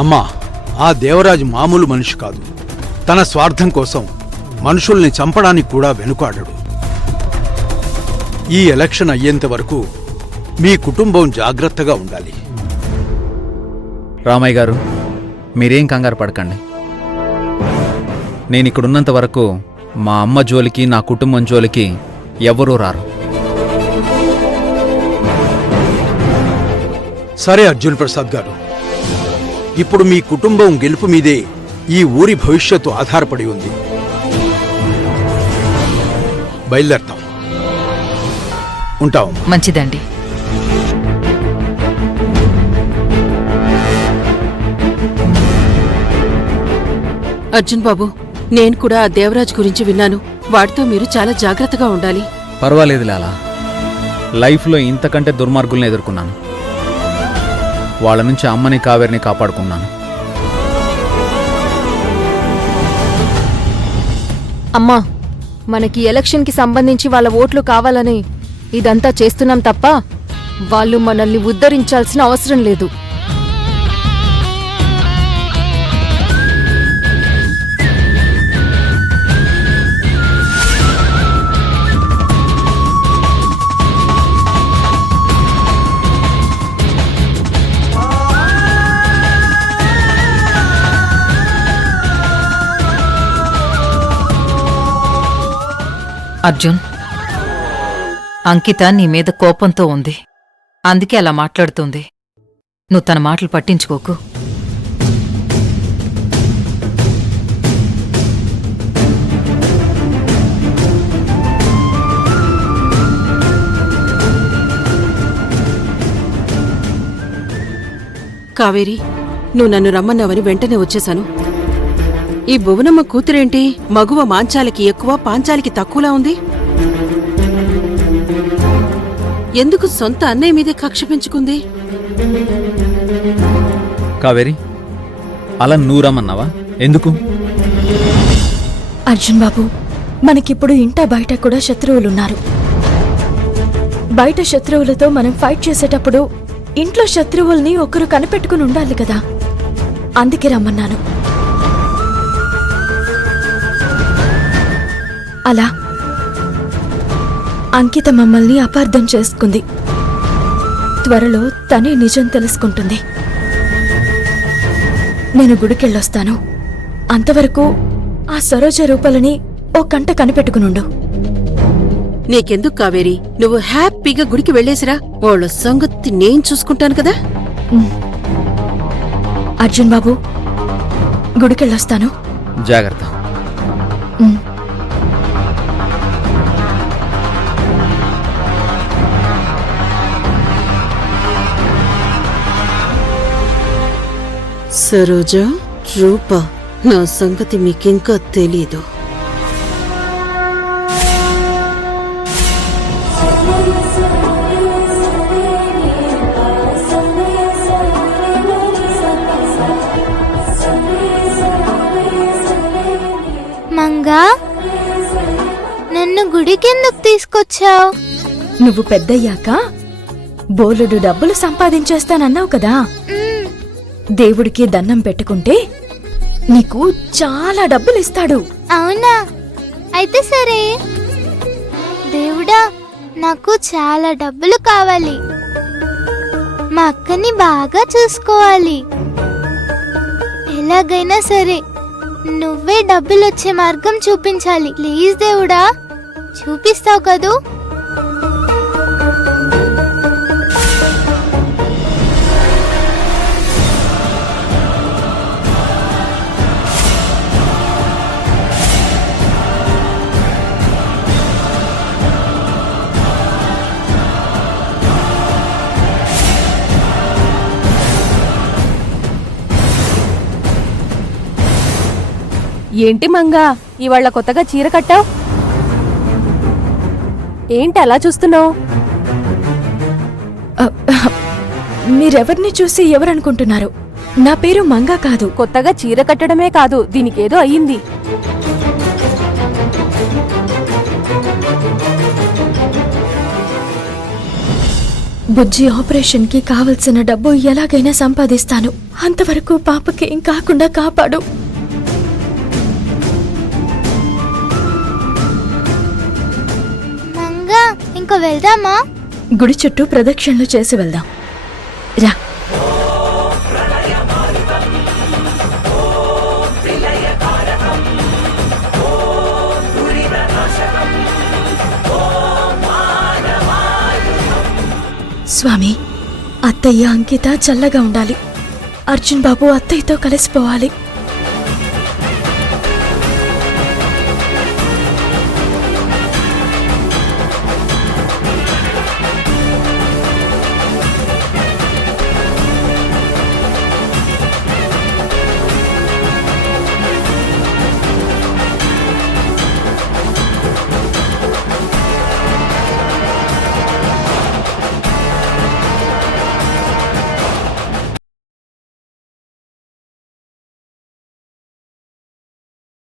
అమ్మా, ఆ దేవరాజు మామూలు మనిషి కాదు. తన స్వార్థం కోసం మనుషుల్ని చంపడానికి కూడా వెనుకాడడు. ఈ ఎలక్షన్ అయ్యేంత వరకు మీ కుటుంబం జాగ్రత్తగా ఉండాలి. రామయ్య గారు, మీరేం కంగారు పడకండి. నేనిక్కడున్నంత వరకు మా అమ్మ జోలికి, నా కుటుంబం జోలికి ఎవరూ రారు. సరే అర్జున్ ప్రసాద్ గారు, ఇప్పుడు మీ కుటుంబం గెలుపు మీదే ఈ ఊరి భవిష్యత్తు ఆధారపడి ఉంది. బయలుదేరతాం. ఉంటాం. మంచిదండి. అర్జున్ బాబు, నేను కూడా ఆ దేవరాజ్ గురించి విన్నాను. వాడితో మీరు చాలా జాగ్రత్తగా ఉండాలి. పర్వాలేదు లాలా, లైఫ్లో ఇంతకంటే దుర్మార్గుల్ని ఎదుర్కొన్నాను. వాళ్ళ నుంచి అమ్మని, కావేరిని కాపాడుకున్నాను. అమ్మా, మనకి ఎలక్షన్కి సంబంధించి వాళ్ళ ఓట్లు కావాలని ఇదంతా చేస్తున్నాం తప్ప వాళ్ళు మనల్ని ఉద్ధరించాల్సిన అవసరం లేదు. అర్జున్, అంకిత నీ మీద కోపంతో ఉంది. అందుకే అలా మాట్లాడుతుంది. నువ్వు తన మాటలు పట్టించుకోకు. కావేరి, నువ్వు నన్ను రమ్మన్నావని వెంటనే వచ్చేశాను. ఈ భువనమ్మ కూతురేంటి మగువ మాంచాలకి ఎక్కువ, పాంచాలికి తక్కువలా ఉంది? ఎందుకు సొంత అన్నయ్య మీదే కక్ష పెంచుకుంది? కావేరి, అలా నూరమ్మన్నావా? ఎందుకు? అర్జున్ బాబు, మనకిప్పుడు ఇంటా బయట కూడా శత్రువులున్నారు. బయట శత్రువులతో మనం ఫైట్ చేసేటప్పుడు ఇంట్లో శత్రువుల్ని ఒకరు కనిపెట్టుకుని ఉండాలి కదా. అందుకే రమ్మన్నాను. అలా అంకిత మమ్మల్ని అపార్థం చేసుకుంది. త్వరలో తనే నిజం తెలుసుకుంటుంది. నేను గుడికెళ్ళొస్తాను. అంతవరకు ఆ సరోజ రూపాలని ఓ కంట కనిపెట్టుకునుండు. నీకెందుకు కావేరి, నువ్వు హ్యాపీగా గుడికి వెళ్ళేసిరా. వాళ్ళ సంగతి నేను చూసుకుంటాను కదా. అర్జున్ బాబు, గుడికెళ్ళొస్తాను. జాగ్రత్త. సరోజ, రూప, నా సంగతి మీకింకా తెలీదు. మంగా, నన్ను గుడికెందుకు తీసుకొచ్చావు? నువ్వు పెద్దయ్యాక బోలెడు డబ్బులు సంపాదించేస్తానన్నావు కదా. దేవుడికి దండం పెట్టుకుంటే నీకు చాలా డబ్బులిస్తాడు. అవునా? అయితే సరే. దేవుడా, నాకు చాలా డబ్బులు కావాలి. మా అక్కని బాగా చూసుకోవాలి. ఎలాగైనా సరే నువ్వే డబ్బులొచ్చే మార్గం చూపించాలి. ప్లీజ్ దేవుడా, చూపిస్తావు కదూ? ఏంటి మంగా, ఇవాళ కొత్తగా చీర కట్టావు? ఏంటి అలా చూస్తున్నావు? మీరెవర్ని చూసి ఎవరనుకుంటున్నారు? నా పేరు మంగా కాదు. కొత్తగా చీర కట్టడమే కాదు, దీనికేదో అయ్యింది. బుజ్జి ఆపరేషన్కి కావలసిన డబ్బు ఎలాగైనా సంపాదిస్తాను. అంతవరకు పాపకి ఏం కాకుండా కాపాడు. మంగా ఇంకో వెళ్దామా? గుడి చుట్టూ ప్రదక్షిణలు చేసి వెళ్దాం రా. స్వామి, అత్తయ్య అంకిత చల్లగా ఉండాలి. అర్జున్ బాబు అత్తయ్యతో కలిసిపోవాలి.